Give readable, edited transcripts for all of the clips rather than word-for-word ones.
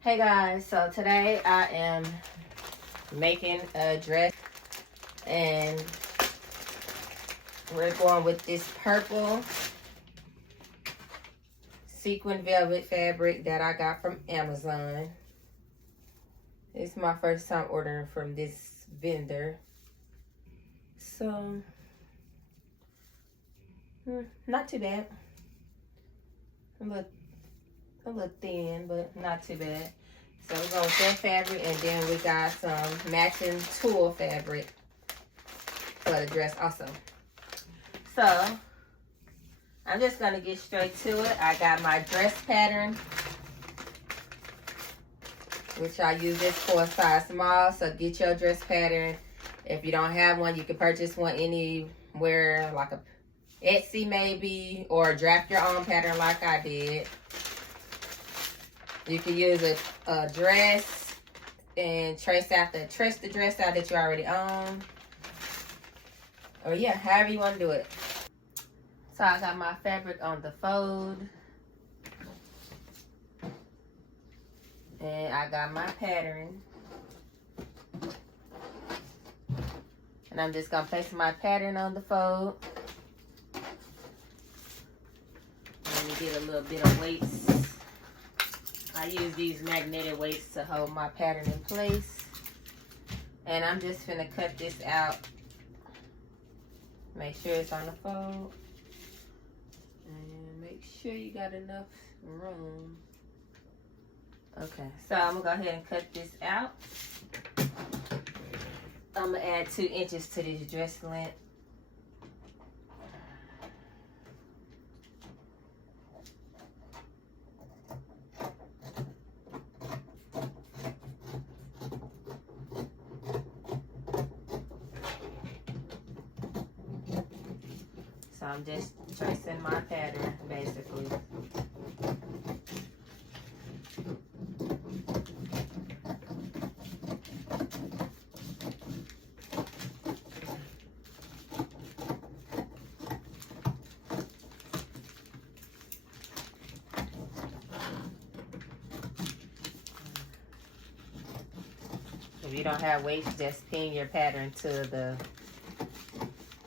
Hey guys, so today I am making a dress and we're going with this purple sequin velvet fabric that I got from Amazon. It's my first time ordering from this vendor. So, not too bad. A little thin, but not too bad. So we're going with that fabric, and then we got some matching tulle fabric for the dress also. So I'm just gonna get straight to it. I got my dress pattern, which I use this for a size small. So get your dress pattern. If you don't have one, you can purchase one anywhere, like a Etsy maybe, or draft your own pattern like I did. You can use a dress and trace the dress out that you already own. Or yeah, however you want to do it. So I got my fabric on the fold. And I got my pattern. And I'm just gonna place my pattern on the fold. Let me get a little bit of weights. I use these magnetic weights to hold my pattern in place. And I'm just gonna cut this out. Make sure it's on the fold. And make sure you got enough room. Okay, so I'm gonna go ahead and cut this out. I'm gonna add 2 inches to this dress length. So I'm just tracing my pattern, basically. If you don't have weights, just pin your pattern to the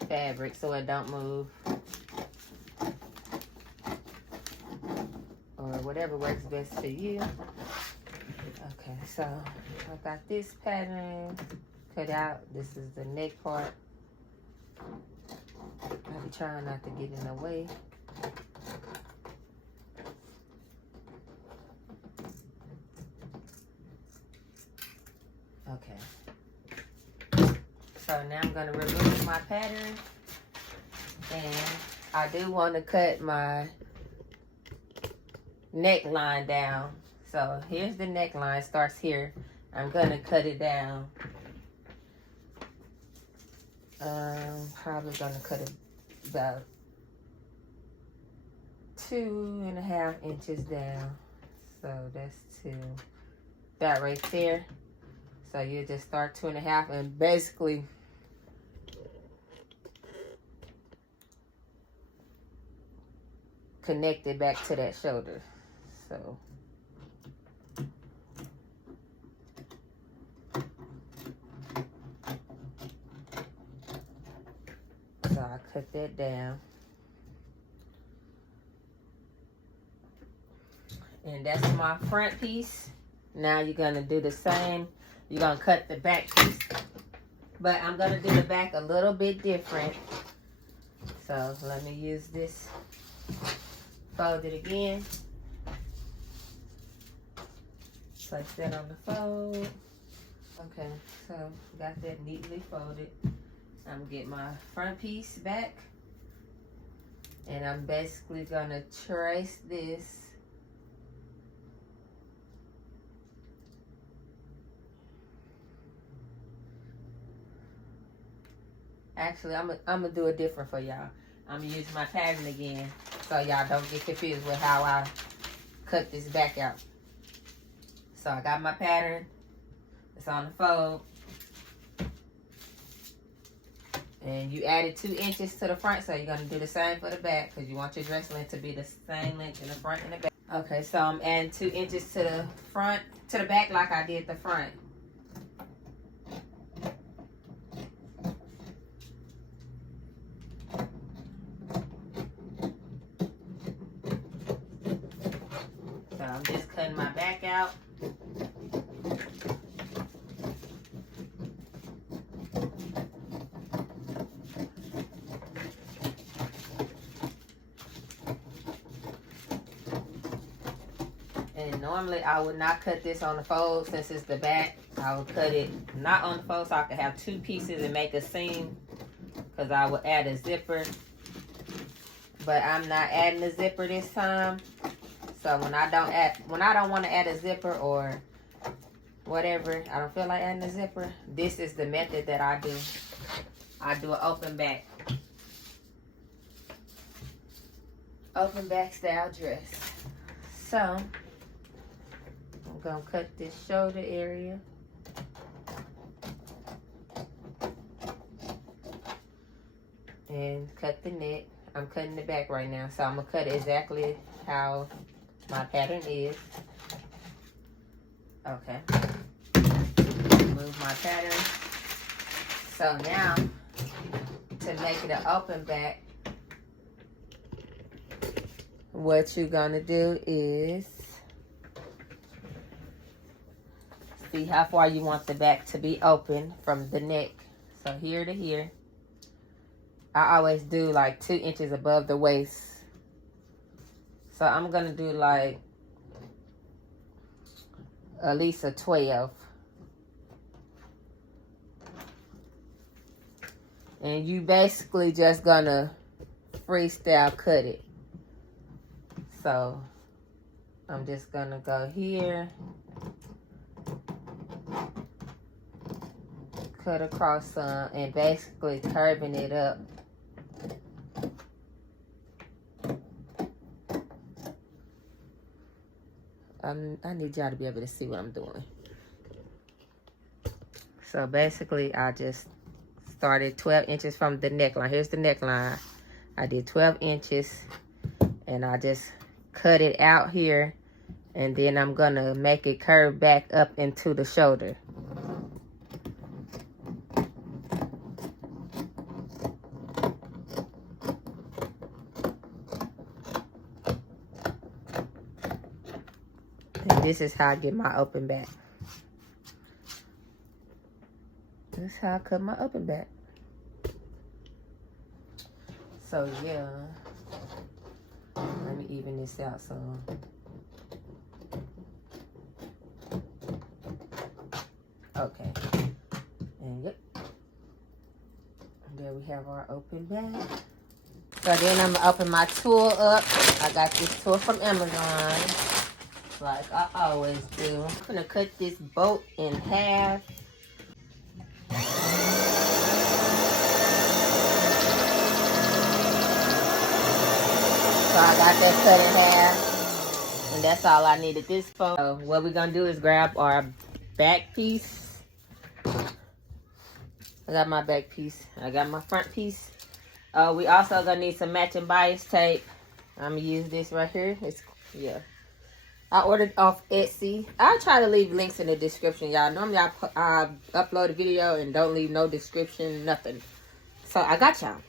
fabric so it don't move. Or whatever works best for you. Okay, so I got this pattern cut out. This is the neck part. I'll be trying not to get in the way. Okay. So now I'm gonna remove my pattern, and I do want to cut my neckline down. So here's the neckline, starts here. I'm gonna cut it down. Probably gonna cut it about 2.5 inches down. So that's 2. That right there. So you just start 2.5 and basically connect it back to that shoulder. So I cut that down. And that's my front piece. Now you're gonna do the same. You're gonna cut the back piece. But I'm gonna do the back a little bit different. So let me use this. Fold it again. Place that on the fold. Okay, so got that neatly folded. I'm gonna get my front piece back. And I'm basically gonna trace this. Actually, I'm gonna do it different for y'all. I'm gonna use my pattern again so y'all don't get confused with how I cut this back out. So I got my pattern. It's on the fold. And you added 2 inches to the front, so you're going to do the same for the back because you want your dress length to be the same length in the front and the back. Okay, so I'm adding 2 inches to the front, to the back like I did the front. So I'm just cutting my back out. And normally I would not cut this on the fold since it's the back. I would cut it not on the fold so I could have 2 pieces and make a seam, because I would add a zipper. But I'm not adding a zipper this time. So when I don't want to add a zipper or whatever, I don't feel like adding a zipper, this is the method that I do. I do an open back style dress. So I'm gonna cut this shoulder area. And cut the neck. I'm cutting the back right now, so I'm gonna cut it exactly how my pattern is. Okay. Move my pattern. So now, to make it an open back, what you're gonna do is see how far you want the back to be open from the neck. So here to here. I always do like 2 inches above the waist. So I'm gonna do like at least a 12. And you basically just gonna freestyle cut it. So I'm just gonna go here, cut across some, and basically curving it up. I need y'all to be able to see what I'm doing. So basically, I just started 12 inches from the neckline. Here's the neckline. I did 12 inches, and I just cut it out here, and then I'm gonna make it curve back up into the shoulder. This is how I get my open back. This is how I cut my open back. So yeah, let me even this out some. Okay, and yep, there we have our open back. So then I'm gonna open my tulle up. I got this tulle from Amazon, like I always do. I'm gonna cut this bolt in half. So I got that cut in half, and that's all I needed this for. So what we're gonna do is grab our back piece. I got my back piece. I got my front piece. We also gonna need some matching bias tape. I'm gonna use this right here. Yeah. I ordered off Etsy. I try to leave links in the description, y'all. Normally I upload a video and don't leave no description, nothing. So I got y'all.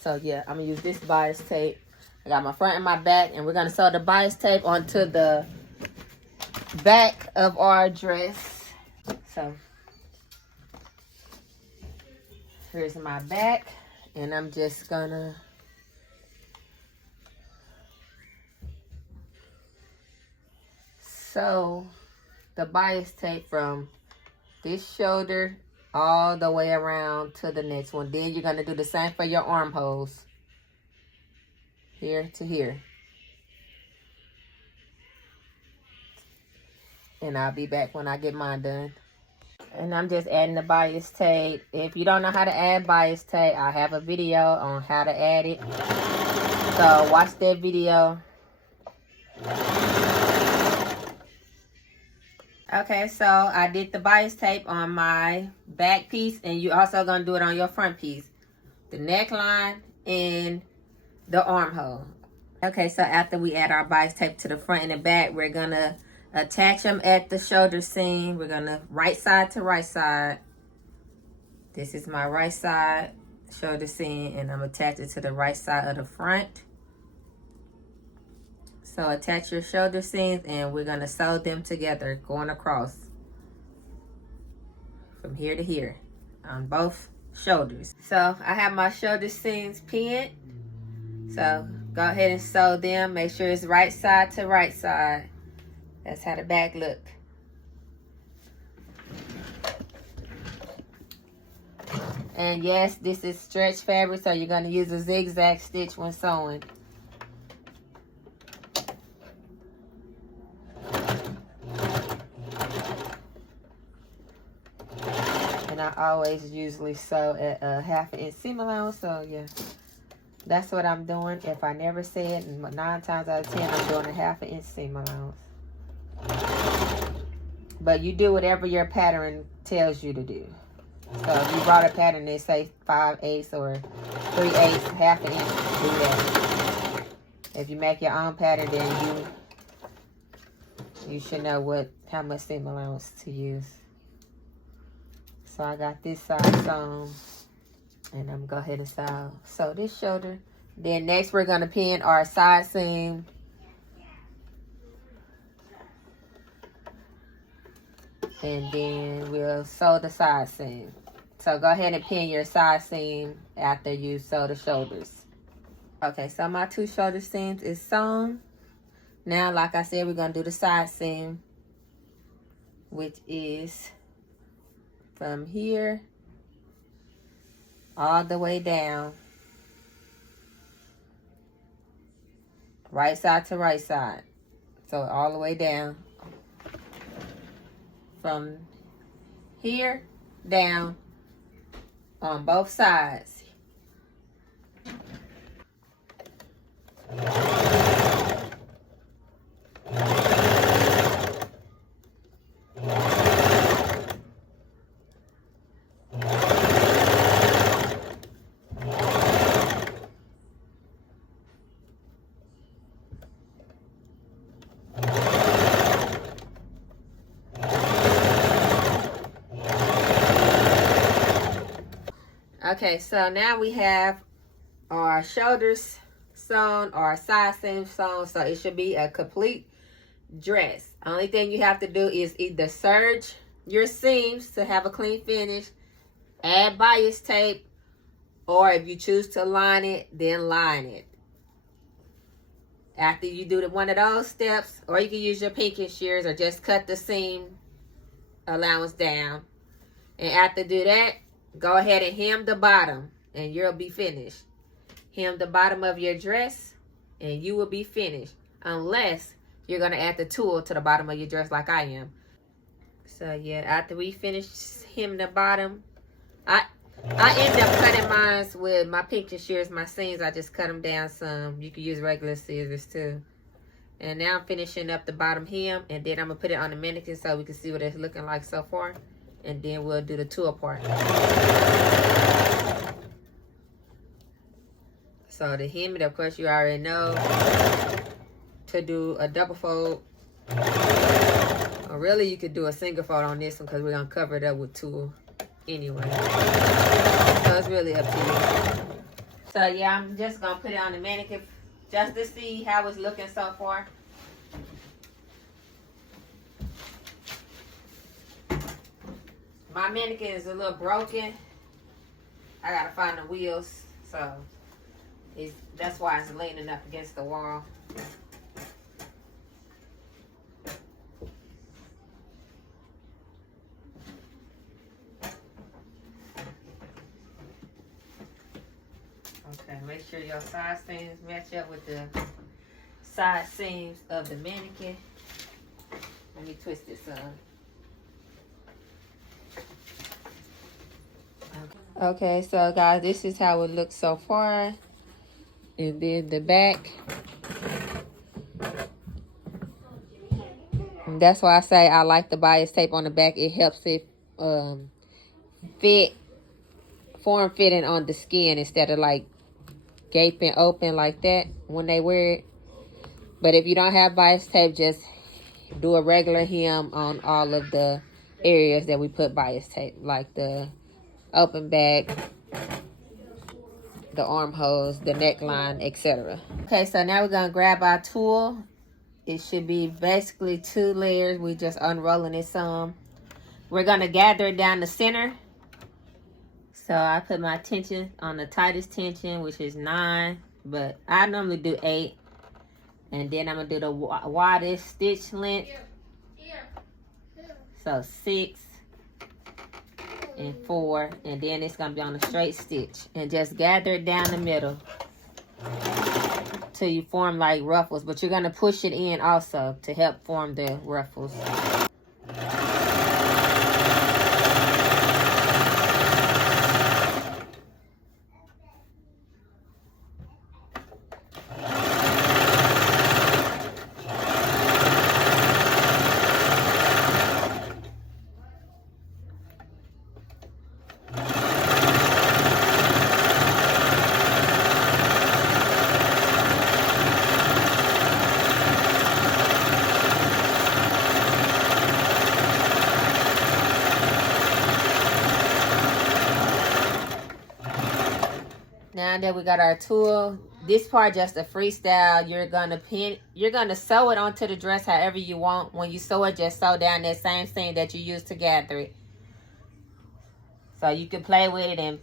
So yeah, I'm gonna use this bias tape. I got my front and my back, and we're gonna sew the bias tape onto the back of our dress. So here's my back, and I'm just gonna sew the bias tape from this shoulder all the way around to the next one. Then you're gonna do the same for your armholes. Here to here. And I'll be back when I get mine done. And I'm just adding the bias tape. If you don't know how to add bias tape, I have a video on how to add it. So watch that video. Okay, so I did the bias tape on my back piece, and you also gonna do it on your front piece. The neckline and the armhole. Okay, so after we add our bodice tape to the front and the back, we're gonna attach them at the shoulder seam. We're gonna right side to right side. This is my right side shoulder seam, and I'm attaching to the right side of the front. So attach your shoulder seams, and we're gonna sew them together, going across from here to here on both shoulders. So I have my shoulder seams pinned. So go ahead and sew them. Make sure it's right side to right side. That's how the back look. And yes, this is stretch fabric, so you're going to use a zigzag stitch when sewing. And I always usually sew at a 1/2 inch seam allowance, so yeah. That's what I'm doing. If I never say it, 9 times out of 10, I'm doing a 1/2 inch seam allowance. But you do whatever your pattern tells you to do. So if you brought a pattern that say 5/8 or 3/8, 1/2 inch, do that. If you make your own pattern, then you should know how much seam allowance to use. So I got this side sewn, and I'm gonna go ahead and sew this shoulder. Then next we're gonna pin our side seam. And then we'll sew the side seam. So go ahead and pin your side seam after you sew the shoulders. Okay, so my 2 shoulder seams is sewn. Now, like I said, we're going to do the side seam, which is from here all the way down. Right side to right side. So all the way down. From here down on both sides. Okay, so now we have our shoulders sewn, our side seam sewn, so it should be a complete dress. Only thing you have to do is either serge your seams to have a clean finish, add bias tape, or if you choose to line it, then line it. After you do one of those steps, or you can use your pinking shears or just cut the seam allowance down. And after do that, go ahead and hem the bottom and you'll be finished. Hem the bottom of your dress and you will be finished. Unless you're going to add the tulle to the bottom of your dress like I am. So yeah, after we finish hemming the bottom, I end up cutting mine with my pinking shears, my seams. I just cut them down some. You can use regular scissors too. And now I'm finishing up the bottom hem, and then I'm going to put it on the mannequin so we can see what it's looking like so far. And then we'll do the tulle part. So the hemming, of course, you already know to do a double fold. Or really, you could do a single fold on this one because we're going to cover it up with tulle anyway. So it's really up to you. So yeah, I'm just going to put it on the mannequin just to see how it's looking so far. My mannequin is a little broken. I gotta find the wheels, so that's why it's leaning up against the wall. Okay, make sure your side seams match up with the side seams of the mannequin. Let me twist it some. Okay, so guys, this is how it looks so far. And then the back. And that's why I say I like the bias tape on the back. It helps it form fitting on the skin instead of like gaping open like that when they wear it. But if you don't have bias tape, just do a regular hem on all of the areas that we put bias tape, like the open back, the armholes, the neckline, etc. Okay, so now we're gonna grab our tulle. It should be basically 2 layers. We just unrolling it some. We're gonna gather it down the center. So I put my tension on the tightest tension, which is 9, but I normally do 8. And then I'm gonna do the widest stitch length. So 6 and 4, and then it's gonna be on a straight stitch, and just gather it down the middle till you form like ruffles, but you're gonna push it in also to help form the ruffles. Now that we got our tulle, this part just a freestyle. You're gonna sew it onto the dress however you want. When you sew it, just sew down that same seam that you used to gather it. So you can play with it and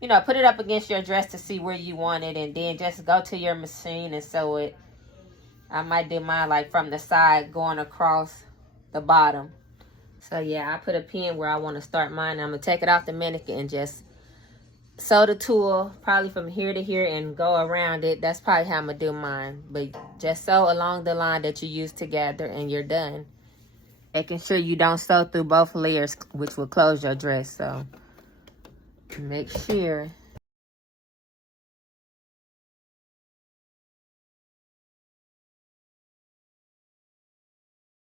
you know, put it up against your dress to see where you want it, and then just go to your machine and sew it. I might do mine like from the side going across the bottom. So yeah, I put a pin where I want to start mine. I'm gonna take it off the mannequin and just sew the tulle probably from here to here and go around it. That's probably how I'm gonna do mine. But just sew along the line that you used to gather and you're done. Making sure you don't sew through both layers, which will close your dress. So make sure